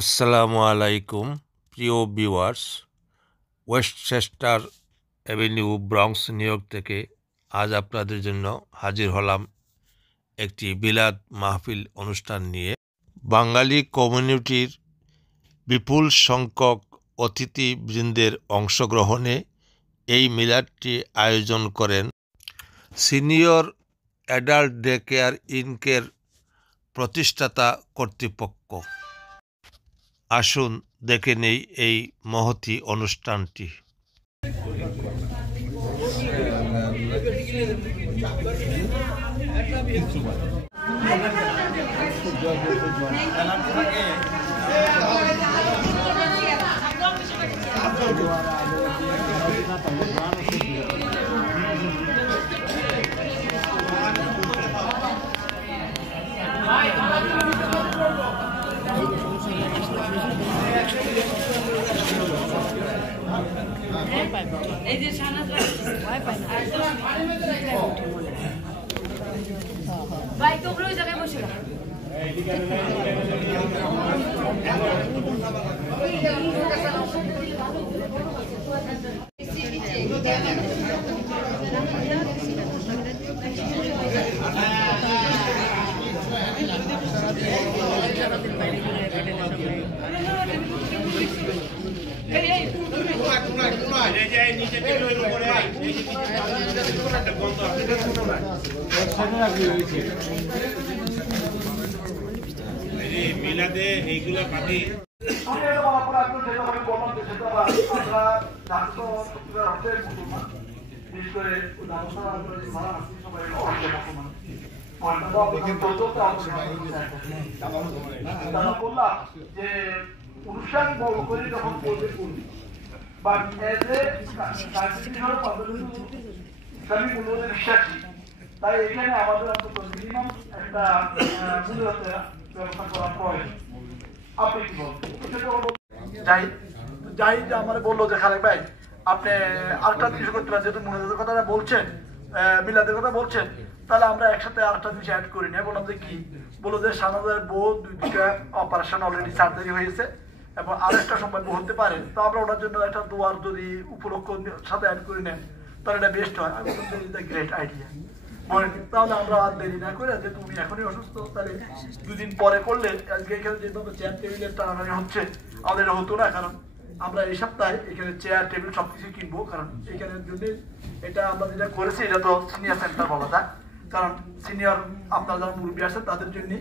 আসসালামু আলাইকুম প্রিয় viewers, Westchester avenue, Bronx, new York থেকে আজ আপনাদের জন্য হাজির হলাম একটি বিলাদ মাহফিল অনুষ্ঠান নিয়ে। বাঙালি কমিউনিটির বিপুল সংখ্যক অতিথিবৃন্দের অংশগ্রহণে এই মিলাদটি আয়োজন করেন সিনিয়র অ্যাডাল্ট ডে কেয়ার ইনকের প্রতিষ্ঠাতা কর্তৃপক্ষ। আসুন দেখে নেই এই মহতী অনুষ্ঠানটি। এই যে শানাজ ভাই তোমরা ওই জায়গায় বসে রাখো। মিলাদে এইগুলা পাতি অনুষ্ঠান বড় করে যখন করবে বা ইসলামী মূল্যবোধে বিশ্বাসী, তাই এখানে আমাদের অন্তত মিনিমাম একটা মূল্যবোধের ব্যবস্থা করা প্রয়োজন। আপনি কি বলবেন? যাই যে আমার বললো যে খালেক ভাই আপনি আরেকটা জিনিস করতে পারেন, যেহেতু মূল্যবোধের কথাটা বলছেন, মিলাদের কথা বলছেন, তাহলে আমরা একসাথে আরেকটা জিনিস অ্যাড করি না। বললাম যে কি বললো যে শাহনাজের বউ দুইটা অপারেশন অলরেডি সার্জারি হয়েছে এবং আরেকটা সম্ভাব্য হতে পারে, তো আমরা ওটার জন্য একটা দোয়ার যদি উপলক্ষ সাথে অ্যাড করে নেন তাহলে এটা বেস্ট হয়। আমি বললাম যে গ্রেট আইডিয়া বলেন, তাহলে আমরা আর দেরি না করে, যে তুমি এখনই অসুস্থ, তাহলে দুদিন পরে করলে আজকে এখানে যেভাবে চেয়ার টেবিলের টানাটানি হচ্ছে আমাদের এটা হতো না, কারণ আমরা এই সপ্তাহে এখানে চেয়ার টেবিল সবকিছু কিনবো, কারণ এখানের জন্য এটা আমরা যেটা করেছি এটা তো সিনিয়র সেন্টার বলা যায়, কারণ সিনিয়র আপনারা যারা মুরব্বী আছেন তাদের জন্য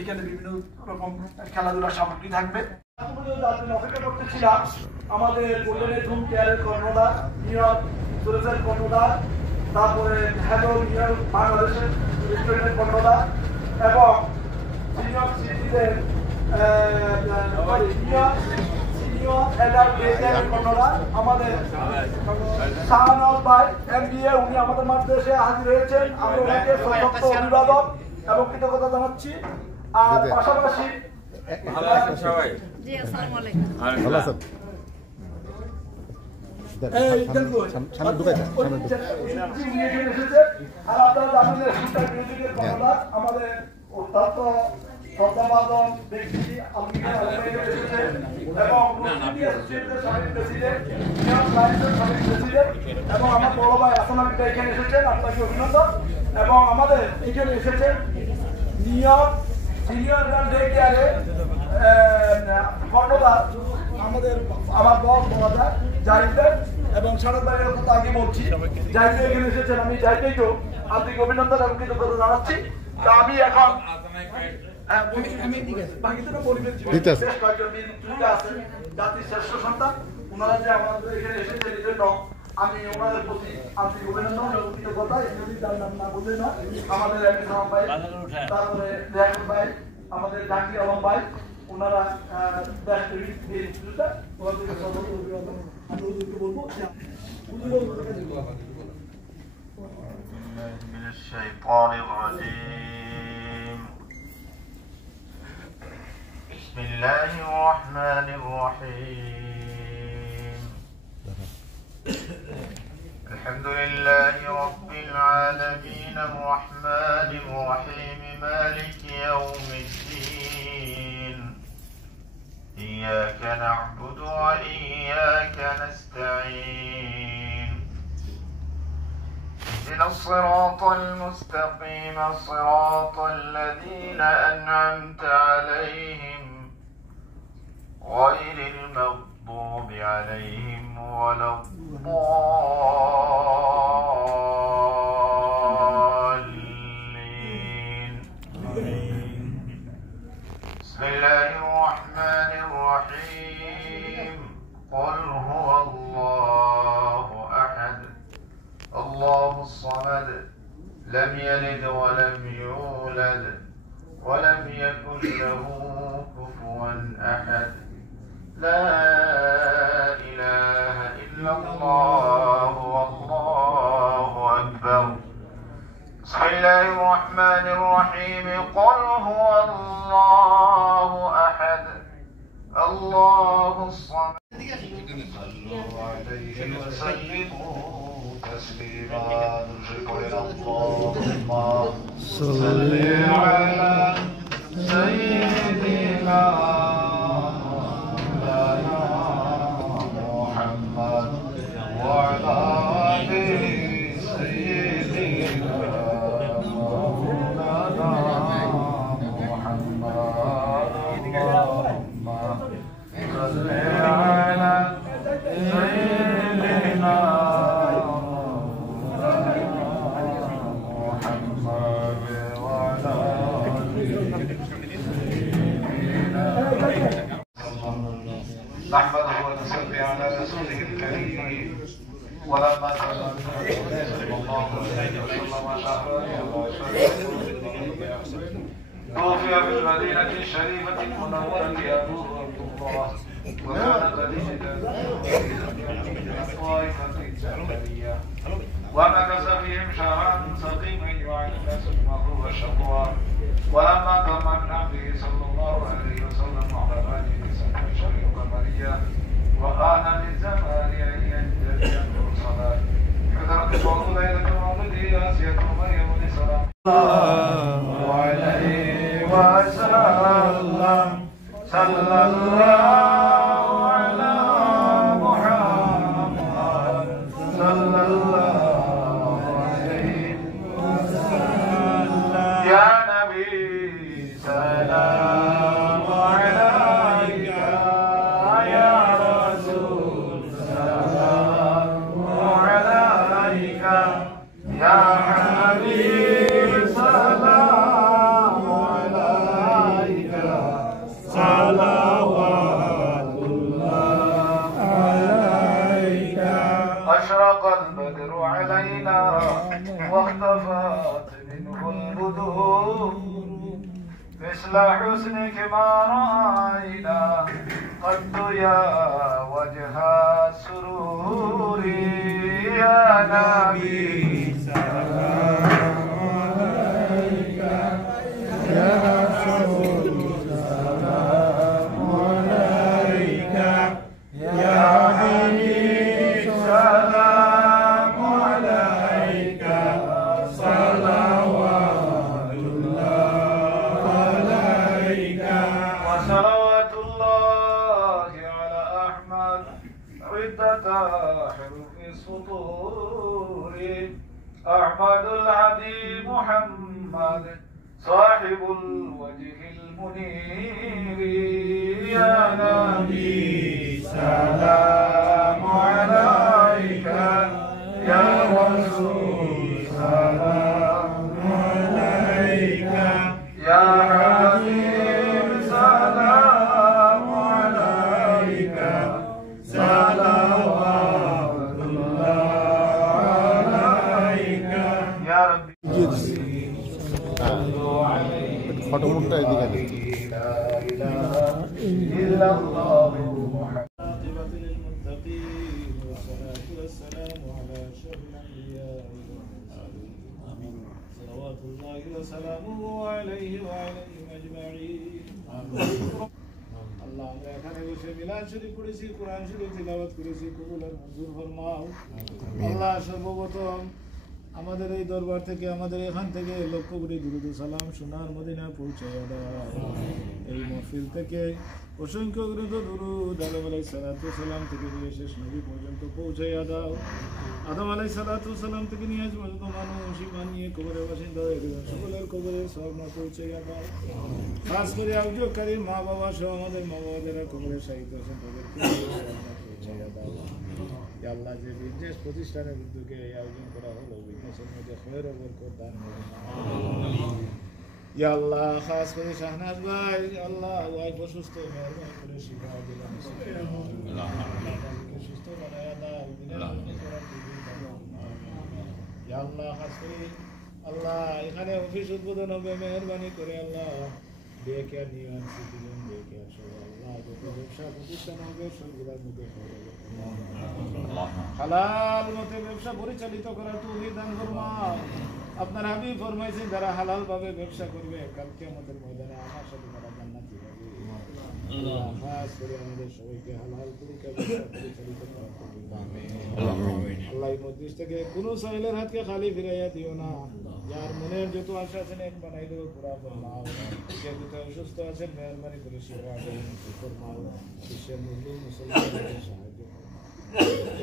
এখানে বিভিন্ন রকম খেলাধুলার সামগ্রী থাকবে। অপেক্ষা করতেছিলাম আমাদের গোল্ডেনের ধুম কেয়ারের কর্ণধার নিয়র সুরেশের কর্ণধার, তারপরে হ্যালো নিয়র বাংলাদেশের রেস্টুরেন্টের কর্ণধার এবং সিনিয়র সিটিজেন আমাদের শাহনাজ ভাই MBA, উনি আমাদের মাঝে এসে হাজির হয়েছেন। আমরা ওনাকে সশক্ত অভিবাদন এবং কৃতজ্ঞতা জানাচ্ছি। আর পাশাপাশি আমাদের অত্যন্ত শ্রদ্ধাভাজন ব্যক্তি এবং আমার বড় ভাই আসন এখানে এসেছেন, আপনাকে অভিনন্দন। এবং আমাদের এখানে এসেছেন সিনিয়র ডে কেয়ারে কর্ণধার আমাদের আমার বস বলা যায় জাহিদের, এবং শারদ ভাইয়ের কথা আগে বলছি, জাহিদ এখানে এসেছেন। আমি জাহিদকেও আন্তরিক অভিনন্দন এবং কৃতজ্ঞতা জানাচ্ছি। তা আমি এখন জাতির শ্রেষ্ঠ সন্তান ওনারা যে আমাদের এখানে এসেছেন, এই জন্য আমি ওনাদের প্রতি আন্তরিক অভিনন্দন এবং কৃতজ্ঞতা। তার নাম না বললে না, আমাদের ভাই, তারপরে রেহান ভাই, আমাদের জাকির আলম ভাই, ওনারা ওনাদেরকে সর্বোচ্চ অভিনন্দন আমি ওদেরকে বলবো। من الشيطان الرجيم. بسم الله الرحمن الرحيم. الحمد لله رب العالمين الرحمن الرحيم مالك يوم الدين. إياك نعبد وإياك نستعين اهدنا الصراط المستقيم صراط الذين أنعمت عليهم غير المغضوب عليهم ولا الضالين. بسم الله الرحمن الرحيم. قل هو الله أحد الله الصمد لم يلد ولم يولد ولم يكن له كفوا أحد. لا إله إلا الله والله أكبر. بسم الله الرحمن الرحيم. قل هو الله أحد الله الصمد صلوا عليه وسلموا تسليما. نشرك إلى اللهم صل على سيدنا محمد وعلى آل سيدنا مولانا محمد. اللهم صل على سيدنا محمد وعلى آل نحمده ونصلي على رسوله الكريم. ولما صلى الله عليه وسلم توفي في المدينة الشريفة المنورة أبوه عبد الله وكان قديما طائفة الجاهلية ومكث فيهم شهرا سقيما يعاني الناس المغرور والشقوى. ولما تم من عبده صلى الله عليه وسلم على هذه سنة الشهر القمرية وآن للزمان أن ينجلي المرسلات حضرت قول ليلة مولده آسية مريم لسلام الله عليه وسلم. صلى الله على محمد صلى الله عليه وسلم. يا نبي سلام عليك يا رسول سلام عليك يا حبيب سلام عليك صلوات الله عليك. أشرق البدر علينا واختفت منه البدور مثل حسنك ما رأينا قد يا وجه السرور. يا نبي سلام عليك يا رسول سلام عليك يا حبيب سلام عليك صلوات الله عليك. وصلوات الله على أحمد عدة حروف السطور. أحمد الهدي محمد صاحب الوجه المنير. يا نبي سلام عليك يا رسول سلام عليك يا حبيب سلام عليك صلوات الله عليك. يا ربي ফটোমুটটা এদিকে لا إله إلا الله محمد. والصلاة والسلام على أشرف الأنبياء والمرسلين صلوات الله وسلامه عليه وعليهم أجمعين. আল্লাহ আমরা এখানে বসে মিলাদ শরীফ পড়েছি, কোরআন শরীফ তিলাওয়াত করেছি, কবুল আর মঞ্জুর ফরমাও। আল্লাহ সর্বপ্রথম আমাদের এই দরবার থেকে, আমাদের এখান থেকে লক্ষ কোটি দুরূদ ও সালাম সোনার মদিনা পৌঁছে দাও। এই মাহফিল থেকে অসংখ্য গ্রন্থ দুরূদ আদম আলাইহিস সালাতু সালাম থেকে নিয়ে শেষ নবী পর্যন্ত পৌঁছাইয়া দাও। আদম আলাইহিস সালাতু সালাম থেকে নিয়ে আজ পর্যন্ত মানুষ ঈমান নিয়ে কবরের বাসিন্দা হয়ে গেলেন, সকলের কবরের সওয়াব না পৌঁছাইয়া দাও। খাস করে আয়োজককারী মা বাবা সহ আমাদের মা বাবা যারা কবরের সাহিত্য আছেন তাদেরকে পৌঁছাইয়া দাও। ইয়া আল্লাহ, যে বিজনেস প্রতিষ্ঠানের উদ্যোগে এই আয়োজন করা হলো, বিজনেসের মধ্যে খৈর ও বরকত দান করুন। ইয়া আল্লাহ, খাস করে শাহনাজ ভাই, আল্লাহ ওয়াইফ অসুস্থ, মেহরবানি করে শিফা দিলাম, সুস্থ বানায়া দাও। ইয়া আল্লাহ, খাস করে আল্লাহ এখানে অফিস উদ্বোধন হবে, মেহরবানি করে আল্লাহ ডে কেয়ার নিয়ন সিটিজেন ডে কেয়ার সহ আল্লাহ যত ব্যবসা প্রতিষ্ঠান হবে সবগুলোর মধ্যে হালাল মতে ব্যবসা পরিচালিত করার তৌফিক দান ফরমাও। আপনার হাবিব ফরমাইছেন যারা হালাল ভাবে ব্যবসা করবে কাল কিয়ামতের ময়দানে আমার সাথে তারা জান্নাতি হবে। আল্লাহ খাস করে আমাদের সবাইকে হালাল তরিকা ব্যবসা পরিচালিত করার তৌফিক দান। আল্লাহ এই মজলিস থেকে কোনো সাইলের হাতকে খালি ফিরাইয়া দিও না। যার মনের যত আশা আছেন এক বানাই দেবো পুরা ফরমাও। যে যত অসুস্থ আছেন মেহরবানি করে সেবা ফরমাও। বিশ্বের মুসলিম মুসলমানদের সাহায্য করো।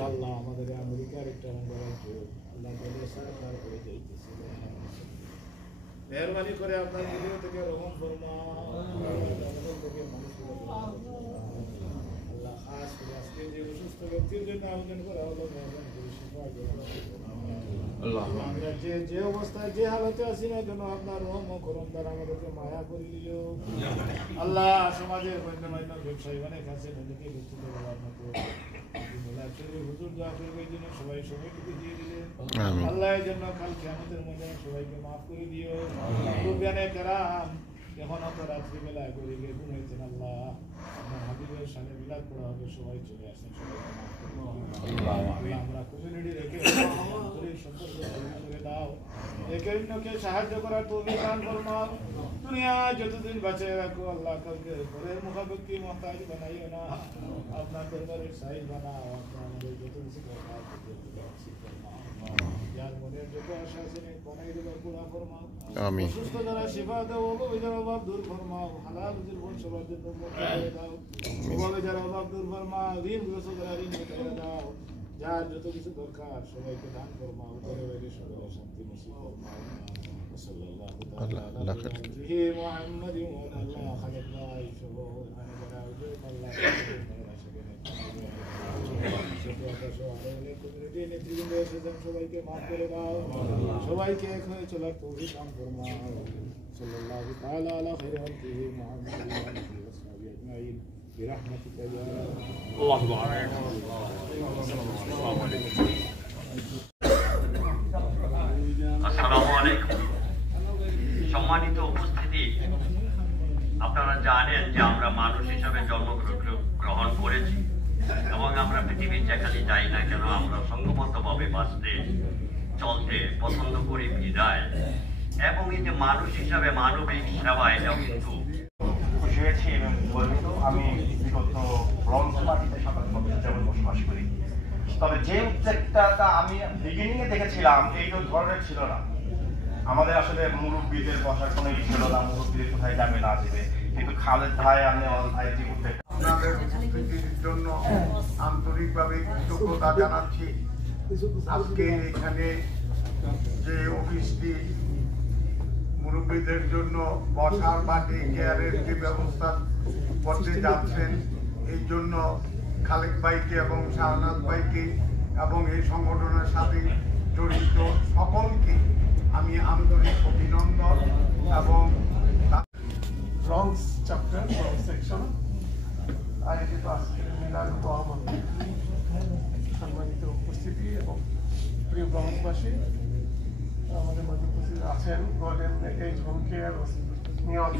আল্লাহ আমাদের আমেরিকার একটা অঙ্গরাজ্য আল্লাহ সরকার করে যাইতেছে, মেহরবানি করে আপনার ভিডিও থেকে রহম ফরমাও। আল্লাহ খাস করে আজকে যে অসুস্থ ব্যক্তির জন্য আয়োজন করা হলো মেহরবানি করে শিফা আমরা যে অবস্থায় যে হালতে আছি না কেন আপনার রহম ও করম দ্বারা আমাদেরকে মায়া করে দিও। আল্লাহ সমাজের গণ্যমান্য ব্যবসায়ী অনেক আছেন, অনেকে ব্যক্তিত্ব বলার মতো হুজুর দোয়া করবে এই জন্য সবাই সবাইকে দিয়ে দিলেন। আল্লাহ এই জন্য কাল কিয়ামতের মধ্যে সবাইকে মাফ করে দিও। রুবিয়ানে কেরাম এখনো তো রাত্রিবেলায় করে গিয়ে ঘুমাইছেন, আল্লাহ আপনার হাবিবের সামনে মিলাদ পড়া হবে, সবাই চলে আসেন, সবাইকে মাফ করে দিও। আমরা কমিউনিটি রেখে সম্পর্ক করে দাও, একে অন্যকে সাহায্য করার তৌফিক দান ফরমাও। দুনিয়া যতদিন বাঁচিয়ে রাখো আল্লাহ, কাউকে ঘরের মুখাপেক্ষি মহতাজ বানাইও না, আপনার দরবারের সাহিল বানাও। আপনার আমাদের যত কিছু দরকার যার মনের যত আশা আছে বানাই দেবো পুরা ফরমাও। অসুস্থ যারা সেবা দাও, অভাবে যারা অভাব দূর ফরমাও, হালাল জীবন সবার জন্য করে দাও। অভাবে যারা অভাব দূর ফরমাও, ঋণগ্রস্ত যারা ঋণ মেটাইয়া দাও। যার যত কিছু দরকার সবাইকে দান ফরমাও, ঘরে বাইরে সবাই শান্তি নসিব ফরমাও। সাল্লাল্লাহু তাআলা আলা নবিহি মুহাম্মাদিন ওয়া আলা খালিফাই সহ এখানে যারা উজুর আল্লাহ কমিউনিটি নেতৃবৃন্দ এসেছেন, সবাইকে মাফ করে দাও, সবাইকে এক হয়ে চলার তৌফিক দান ফরমাও। সাল্লাল্লাহু তাআলা আলা খাইরি খালকিহি মুহাম্মাদিন ওয়া আলিহি ওয়া সাহবিহি আজমাইন বিরহমাতিকা ইয়া আল্লাহু বারাক। আসসালামু আলাইকুম। সম্মানিত উপস্থিতি, আপনারা জানেন যে আমরা মানুষ হিসাবে জন্মগ্রহণ করেছি এবং আমরা পৃথিবীর যেখানে যাই না কেন আমরা সংঘবদ্ধভাবে বাঁচতে চলতে পছন্দ করি বিদায়, এবং এই যে মানুষ হিসাবে মানবিক সেবা এটাও কিন্তু খুশি হয়েছি এবং গর্বিত। আমি বিগত ব্রঞ্জ মাটিতে 27 বছর যাবত বসবাস করি, তবে যে উদ্যোগটা আমি বিগিনিং এ দেখেছিলাম এই ধরনের ছিল না। আমাদের আসলে মুরব্বীদের বসার কোনো ই ছিল না, মুরব্বীদের কোথায় যাবে না যাবে, কিন্তু খালেদ ভাই আমি যে উদ্যোগ আপনাদের উপস্থিতির জন্য আন্তরিকভাবে কৃতজ্ঞতা জানাচ্ছি। আজকে এখানে যে অফিসটি মুরব্বীদের জন্য বসার বা ডে কেয়ারের যে ব্যবস্থা করতে যাচ্ছেন, এই জন্য খালেক ভাইকে এবং শাহনাজ ভাইকে এবং এই সংগঠনের সাথে জড়িত সকলকে আমি আন্তরিক অভিনন্দন এবং ব্রঞ্জ চ্যাপ্টার ব্রঞ্জ সেকশন আয়োজিত আজকের মিলাদ রহমান সম্মানিত উপস্থিতি এবং প্রিয় ব্রঞ্জবাসী, আমাদের মধ্যে উপস্থিত আছেন গোল্ডেন এজ হোম কেয়ার নিয়ম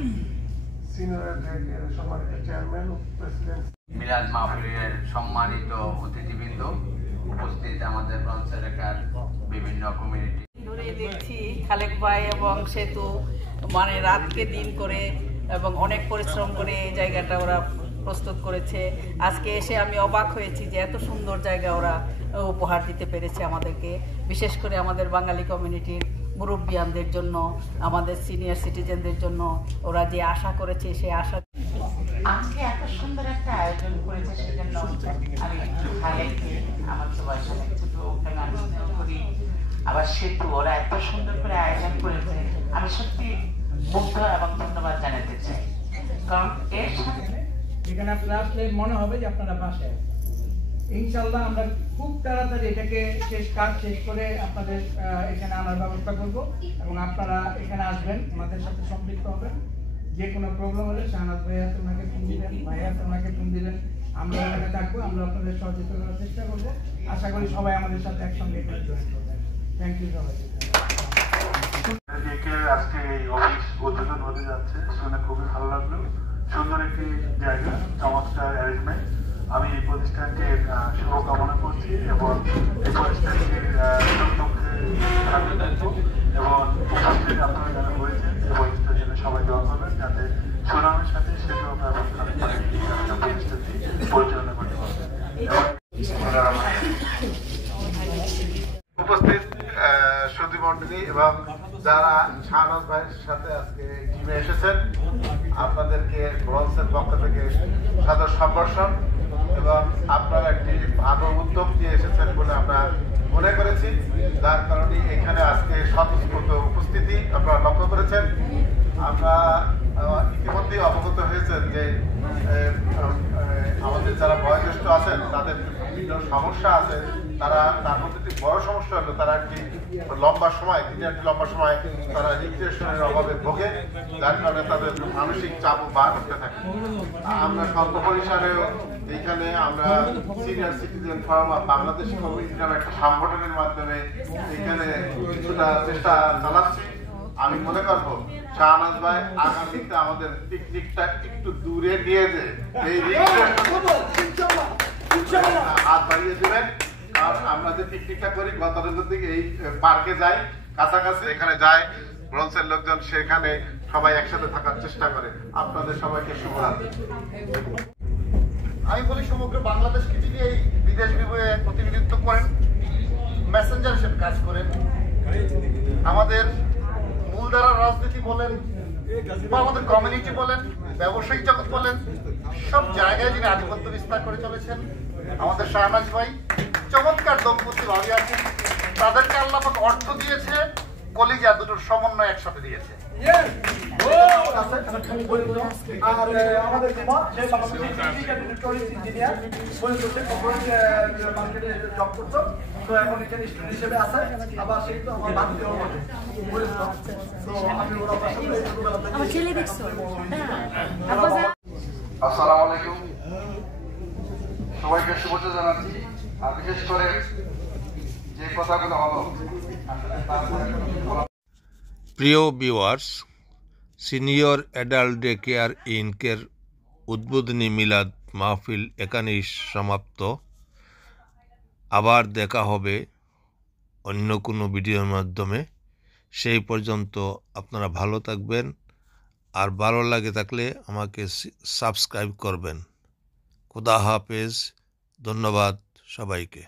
সিনিয়র সম্মানিত চেয়ারম্যান প্রেসিডেন্ট, মিলাদ মাহফিলের সম্মানিত অতিথিবৃন্দ, উপস্থিত আমাদের ব্রঞ্জ এলাকার বিভিন্ন কমিউনিটি। ধরে দেখছি খালেক ভাই এবং সেতু মানে রাতকে দিন করে এবং অনেক পরিশ্রম করে এই জায়গাটা ওরা প্রস্তুত করেছে। আজকে এসে আমি অবাক হয়েছি যে এত সুন্দর জায়গা ওরা উপহার দিতে পেরেছে আমাদেরকে, বিশেষ করে আমাদের বাঙালি কমিউনিটির মুরব্বিয়ানদের জন্য, আমাদের সিনিয়র সিটিজেনদের জন্য ওরা যে আশা করেছে সেই আশা আজকে এত সুন্দর একটা আয়োজন করেছে, সেজন্য আমি খালেককে, আমার সবার সাথে ছোট ওখানে আমি স্নেহ করি, আবার সেতু, ওরা এত সুন্দর করে আয়োজন করেছে, আমি সত্যি মুগ্ধ এবং ধন্যবাদ জানাতে চাই। কারণ এর সাথে এখানে আপনারা আসলে মনে হবে যে আপনারা বাসায় আছেন। ইনশাল্লাহ আমরা খুব তাড়াতাড়ি এটাকে কাজ শেষ করে আপনাদের এখানে আনার ব্যবস্থা করব এবং আপনারা এখানে আসবেন, আমাদের সাথে সম্পৃক্ত হবেন। যে কোনো প্রবলেম হলে শাহনাজ ভাই হাতে ওনাকে ফোন দিবেন, ভাই হাতে ওনাকে ফোন দিবেন, আমরা এখানে থাকবো, আমরা আপনাদের সহযোগিতা করার চেষ্টা করবো। আশা করি সবাই আমাদের সাথে একসঙ্গে এখানে জয়েন করবেন। থ্যাংক ইউ সবাই। আজকে এই অফিস উদ্বোধন হতে যাচ্ছে, শুনে খুবই ভালো লাগলো। সুন্দর একটি জায়গা, চমৎকার অ্যারেঞ্জমেন্ট। আমি এই প্রতিষ্ঠানকে শুভকামনা করছি এবং এই প্রতিষ্ঠানকে এবং উপস্থিত আপনারা যারা হয়েছেন এই প্রতিষ্ঠানের জন্য সবাই দোয়া করবেন, যাতে সুনামের সাথে সেগুলো প্রতিষ্ঠানটি পরিচালনা করতে পারবেন। উপস্থিত সুধী মন্ডলী এবং যারা শাহনাজ ভাইয়ের সাথে আজকে টিমে এসেছেন, আপনাদেরকে ব্রন্সের পক্ষ থেকে সাদর সম্ভাষণ এবং আপনারা একটি ভালো উদ্যোগ নিয়ে এসেছেন বলে আমরা মনে করেছি, যার কারণে এখানে আজকে স্বতঃস্ফূর্ত উপস্থিতি আপনারা লক্ষ্য করেছেন। আমরা ইতিমধ্যেই অবগত হয়েছেন যে আমাদের যারা বয়োজ্যেষ্ঠ আছেন তাদের বিভিন্ন সমস্যা আছে, তারা তার মধ্যে একটি বড় সমস্যা হলো তারা একটি লম্বা সময় তারা রিক্রিয়েশনের অভাবে ভোগে, যার কারণে তাদের মানসিক চাপ বার করতে থাকে। আমরা স্বল্প পরিসরে এইখানে আমরা senior citizen forum Bangladesh community নামে একটা সংগঠনের মাধ্যমে এখানে কিছুটা চেষ্টা চালাচ্ছি। আমি মনে করবো শাহনাজ ভাই আগামীতে আমাদের পিকনিকটা একটু দূরে নিয়ে যে এই হাত বাড়িয়ে দেবেন, কারণ আমরা যে পিকনিকটা করি গতদিনের দিকে এই পার্কে যাই, কাছাকাছি এখানে যাই, ব্রন্সের লোকজন সেখানে সবাই একসাথে থাকার চেষ্টা করে। আপনাদের সবাইকে শুভরাত্রি। আমি বলি সমগ্র বাংলাদেশকে যিনি এই বিদেশ বিভয়ে প্রতিনিধিত্ব করেন, মেসেঞ্জার হিসেবে কাজ করেন, আমাদের মূলধারার রাজনীতি বলেন বা আমাদের কমিউনিটি বলেন, ব্যবসায়িক জগৎ বলেন, সব জায়গায় যিনি আধিপত্য বিস্তার করে চলেছেন আমাদের শাহনাজ ভাই। চমৎকার দম্পতি ভাবি আছেন, তাদেরকে আল্লাহ পাক অর্থ দিয়েছে, কলিজা দুটোর সমন্বয় একসাথে দিয়েছে। আর আমাদের জব করতো, তো এখন এখানে স্টুডেন্ট হিসেবে আছে, আবার সেই তো আমার বাদ দেওয়া হবে। আসসালামু আলাইকুম, সবাইকে শুভেচ্ছা জানাচ্ছি। আর বিশেষ করে যে কথাগুলো হলো, প্রিয় viewers, senior adult day care ইনকের উদ্বোধনী মিলাদ মাহফিল এখানেই সমাপ্ত। আবার দেখা হবে অন্য কোনো ভিডিওর মাধ্যমে। সেই পর্যন্ত আপনারা ভালো থাকবেন, আর ভালো লাগে থাকলে আমাকে সাবস্ক্রাইব করবেন। খোদা হাফেজ, ধন্যবাদ সবাইকে।